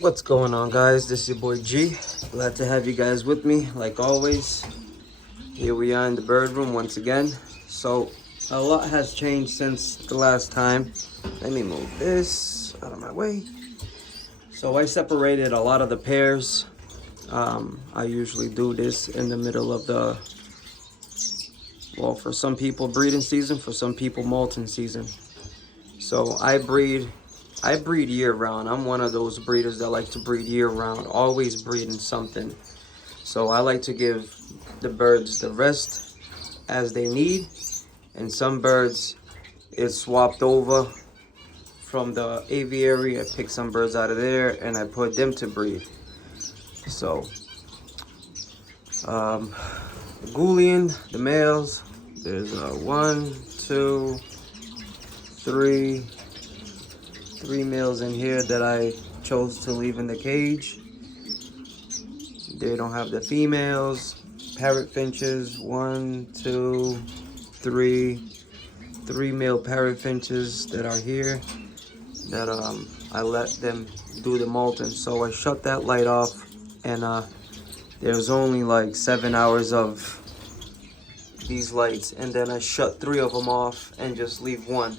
What's going on, guys? This is your boy G. Glad to have you guys with me like always. Here we are in the bird room once again. So a lot has changed since the last time. Let me move this out of my way. So I separated a lot of the pairs. I usually do this in the middle of the, well, for some people breeding season, for some people molting season. So I breed year round. I'm one of those breeders that like to breed year round, always breeding something. So I like to give the birds the rest as they need, and some birds it's swapped over from the aviary. I pick some birds out of there and I put them to breed. So Goulian, the males, there's one, two, three males in here that I chose to leave in the cage. They don't have the females. Parrot finches, one, two, three male parrot finches that are here that I let them do the molting. So I shut that light off, and there's only like 7 hours of these lights, and then I shut 3 of them off and just leave one.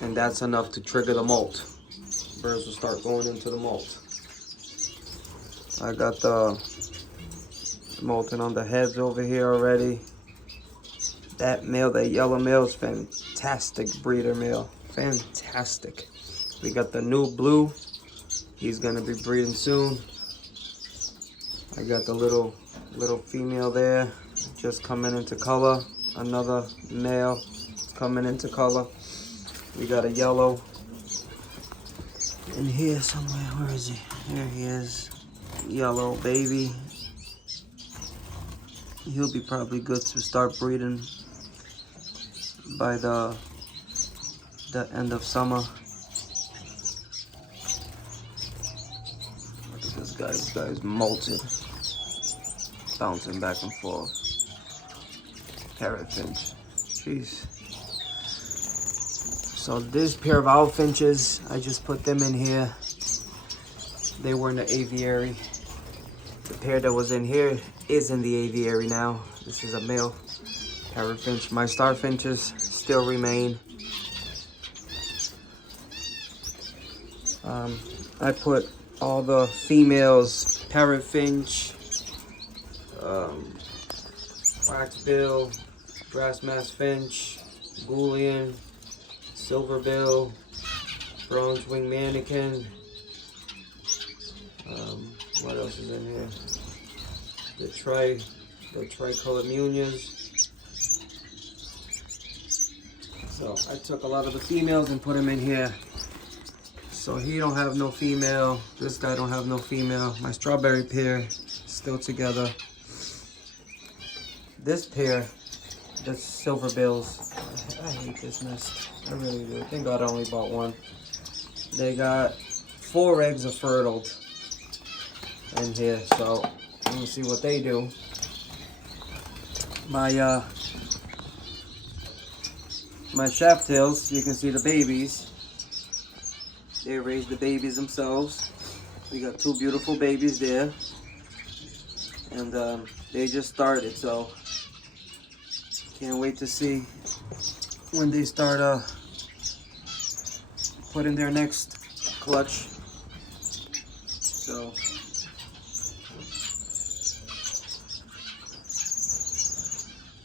And that's enough to trigger the molt. Birds will start going into the molt. I got the molting on the heads over here already. That male, that yellow male, is fantastic breeder male. Fantastic. We got the new blue. He's gonna be breeding soon. I got the little female there, just coming into color. Another male coming into color. We got a yellow in here somewhere. Where is he? There he is. Yellow baby. He'll be probably good to start breeding by the end of summer. Look at this guy. This guy's molted, bouncing back and forth. Parrot finch. Jeez. So this pair of owl finches, I just put them in here. They were in the aviary. The pair that was in here is in the aviary now. This is a male parrot finch. My star finches still remain. I put all the females, parrot finch, waxbill, grass mask finch, Goulian, silverbill, bronze wing manakin. What else is in here? The tricolored munias. So I took a lot of the females and put them in here. So he don't have no female. This guy don't have no female. My strawberry pair still together. This pair, the silverbills. I hate this nest. I really do. Thank God I only bought one. They got 4 eggs are fertiled in here, so let me see what they do. My shaft tails, you can see the babies. They raised the babies themselves. We got 2 beautiful babies there, and they just started, so can't wait to see when they start putting their next clutch. So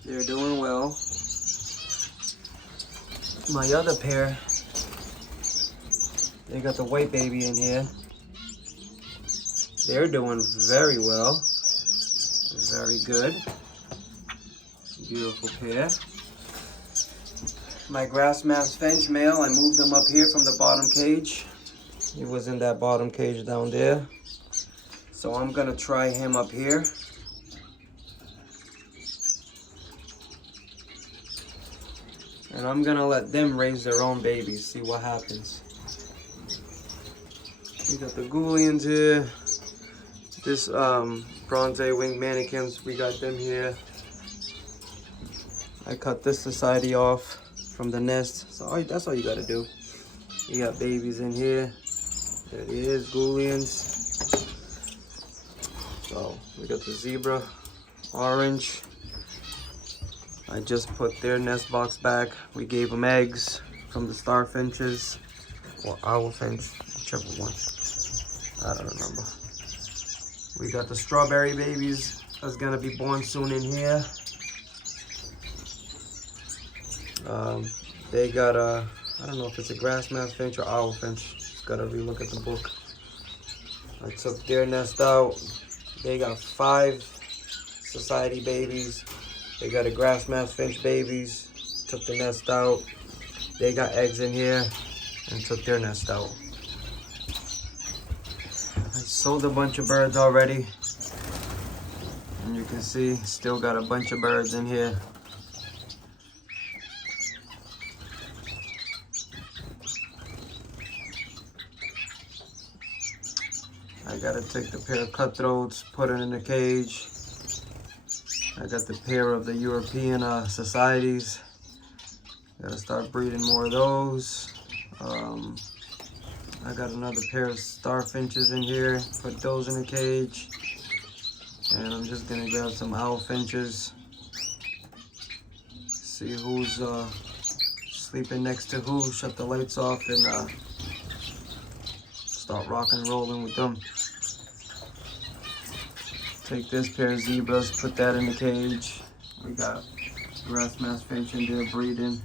they're doing well. My other pair, they got the white baby in here. They're doing very well. Very good. Beautiful pair. My grass mask finch male, I moved him up here from the bottom cage. He was in that bottom cage down there. So I'm gonna try him up here. And I'm gonna let them raise their own babies, see what happens. We got the Goulians here. This bronze wing manakins, we got them here. I cut this society off from the nest, so that's all you gotta do. You got babies in here. There it is, Goulians. So we got the zebra, orange. I just put their nest box back. We gave them eggs from the starfinches or owlfinch, whichever one. I don't remember. We got the strawberry babies that's gonna be born soon in here. They got a, I don't know if it's a grass mouse finch or owlfinch. Just gotta relook at the book. I took their nest out. They got 5 society babies. They got a grass mouse finch babies. Took the nest out. They got eggs in here and took their nest out. I sold a bunch of birds already. And you can see, still got a bunch of birds in here. I gotta take the pair of cutthroats, put it in a cage. I got the pair of the European societies. Gotta start breeding more of those. I got another pair of starfinches in here. Put those in a cage. And I'm just gonna grab some owlfinches. See who's sleeping next to who. Shut the lights off and start rocking and rolling with them. Take this pair of zebras, put that in the cage. We got grass mouse finch in there breeding.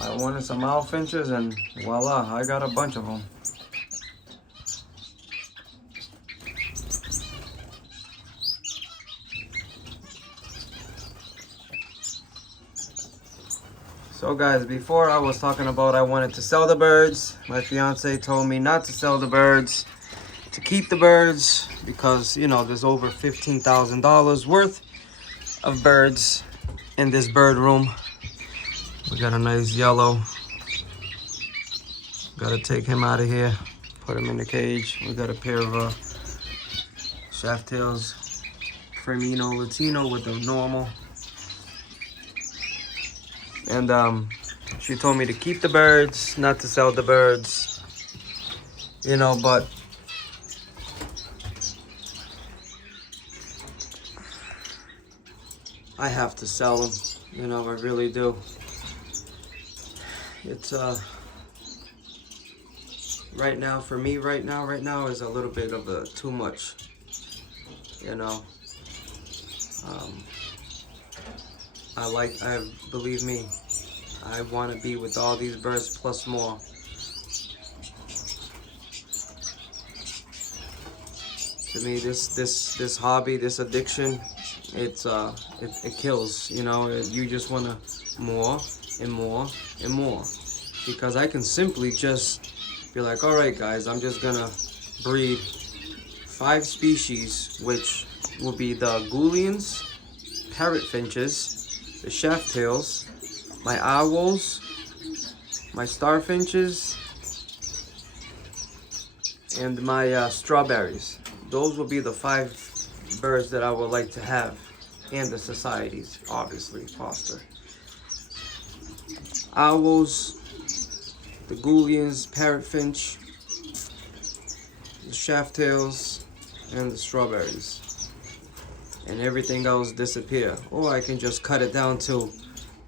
I wanted some owlfinches and voila, I got a bunch of them. So guys, before I was talking about I wanted to sell the birds. My fiance told me not to sell the birds, to keep the birds, because you know there's over $15,000 worth of birds in this bird room. We got a nice yellow. Gotta take him out of here, put him in the cage. We got a pair of shaft tails, Firmino Latino with the normal. And she told me to keep the birds, not to sell the birds, you know, but I have to sell them, you know, I really do. It's right now for me, right now is a little bit of a too much, you know. Believe me, I want to be with all these birds plus more. To me, this hobby, this addiction, it kills. You know, you just want to more and more and more, because I can simply just be like, all right, guys, I'm just gonna breed 5 species, which will be the Goulians, parrot finches, the shaft tails, my owls, my starfinches, and my strawberries. Those will be the 5 birds that I would like to have, and the societies, obviously, foster. Owls, the Goulians, parrot finch, the shaft tails, and the strawberries. And everything else disappear. Or I can just cut it down to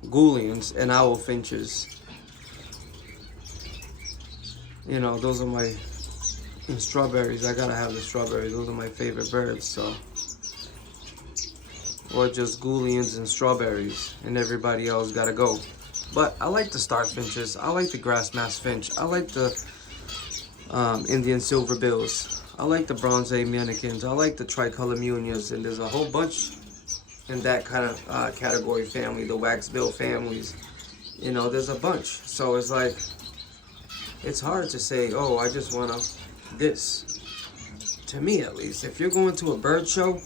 Goulians and owlfinches. You know, those are my, and strawberries, I gotta have the strawberries. Those are my favorite birds, so. Or just Goulians and strawberries, and everybody else gotta go. But I like the starfinches, I like the grass mouse finch, I like the Indian silverbills. I like the bronze mannequins. I like the tricolor munias, and there's a whole bunch in that kind of category family, the waxbill families. You know, there's a bunch. So it's like, it's hard to say, oh, I just want this. To me, at least, if you're going to a bird show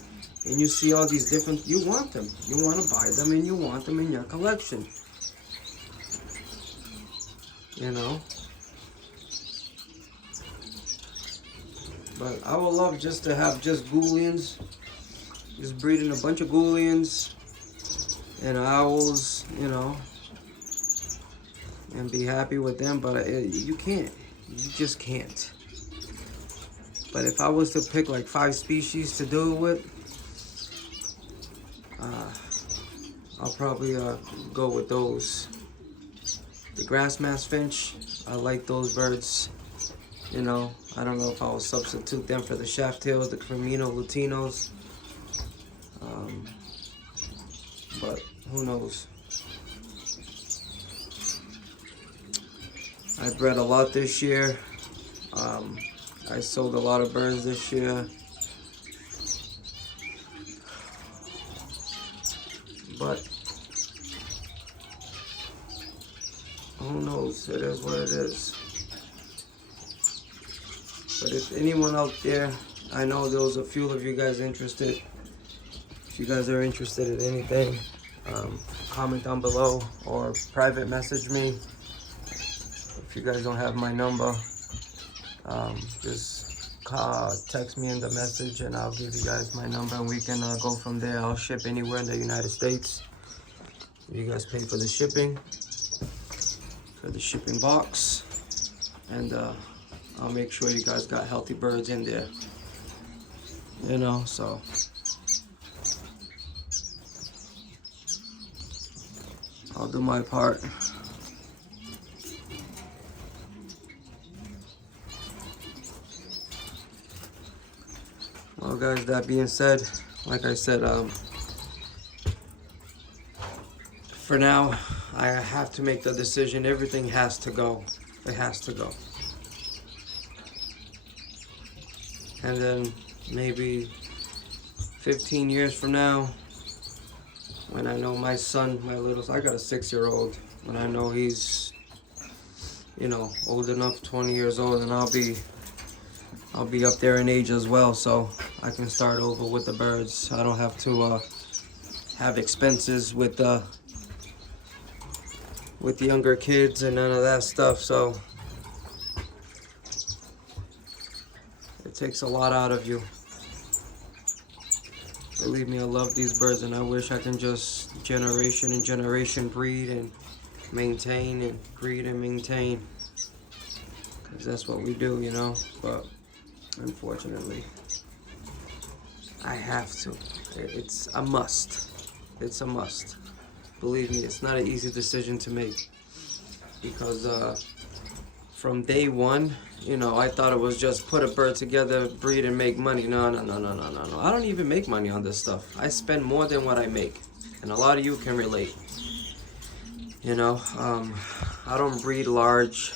and you see all these different, you want them. You want to buy them and you want them in your collection. You know? But I would love just to have just Goulians, just breeding a bunch of Goulians, and owls, you know, and be happy with them. But you can't. You just can't. But if I was to pick like 5 species to do it with, I'll probably go with those. The grassmask finch, I like those birds. You know, I don't know if I will substitute them for the shaft tails, the Cremino Latinos. But who knows? I bred a lot this year. I sold a lot of birds this year. But who knows? It is what it is. But if anyone out there, I know there was a few of you guys interested. If you guys are interested in anything, comment down below or private message me. If you guys don't have my number, just text me in the message and I'll give you guys my number and we can go from there. I'll ship anywhere in the United States. You guys pay for the shipping, for the shipping box, and I'll make sure you guys got healthy birds in there. You know, so I'll do my part. Well guys, that being said, like I said, for now, I have to make the decision. Everything has to go. It has to go. And then maybe 15 years from now, when I know my son, I got a 6-year-old, when I know he's, you know, old enough, 20 years old, and I'll be up there in age as well, so I can start over with the birds. I don't have to have expenses with the younger kids and none of that stuff. So it takes a lot out of you. Believe me, I love these birds and I wish I can just generation and generation breed and maintain and breed and maintain, because that's what we do, you know. But unfortunately, I have to. It's a must. It's a must. Believe me, it's not an easy decision to make, because from day one, you know, I thought it was just put a bird together, breed, and make money. No. I don't even make money on this stuff. I spend more than what I make, and a lot of you can relate. You know, I don't breed large,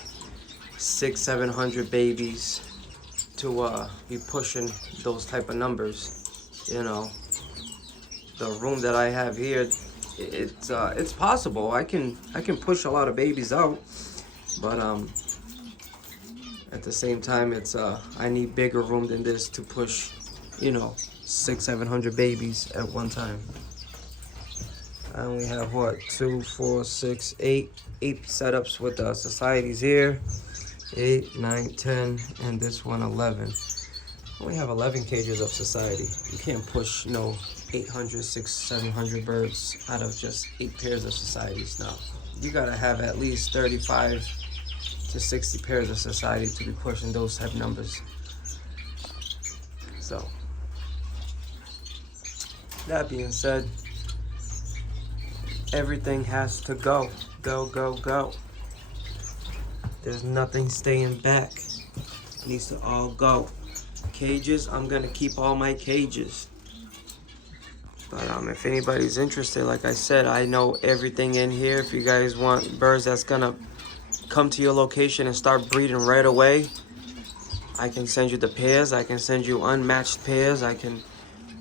600-700 babies to be pushing those type of numbers. You know, the room that I have here, it's possible. I can push a lot of babies out, but at the same time, I need bigger room than this to push, you know, 600-700 babies at one time. I only have what, 2, 4, 6, 8 setups with the societies here. 8, 9, 10, and this one 11. I only have 11 cages of society. You can't push no 800, 600, 700 birds out of just 8 pairs of societies. Now, you gotta have at least 35 to 60 pairs of society to be pushing those type numbers. So, that being said, everything has to go. Go. There's nothing staying back. It needs to all go. Cages, I'm gonna keep all my cages. But if anybody's interested, like I said, I know everything in here. If you guys want birds that's gonna come to your location and start breeding right away, I can send you the pairs. I can send you unmatched pairs. I can,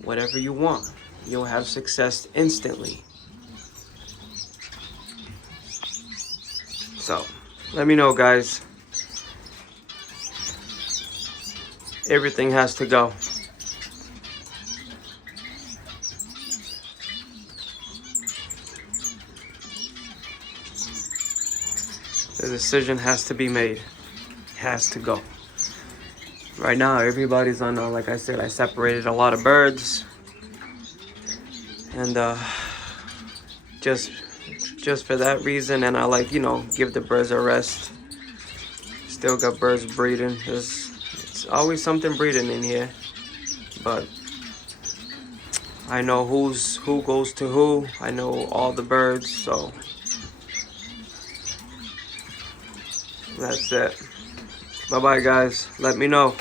whatever you want. You'll have success instantly. So, let me know, guys. Everything has to go. The decision has to be made. It has to go. Right now, everybody's on, like I said, I separated a lot of birds. And just for that reason. And I like, you know, give the birds a rest. Still got birds breeding. It's always something breeding in here, but I know who goes to who. I know all the birds, so that's it. Bye bye, guys. Let me know.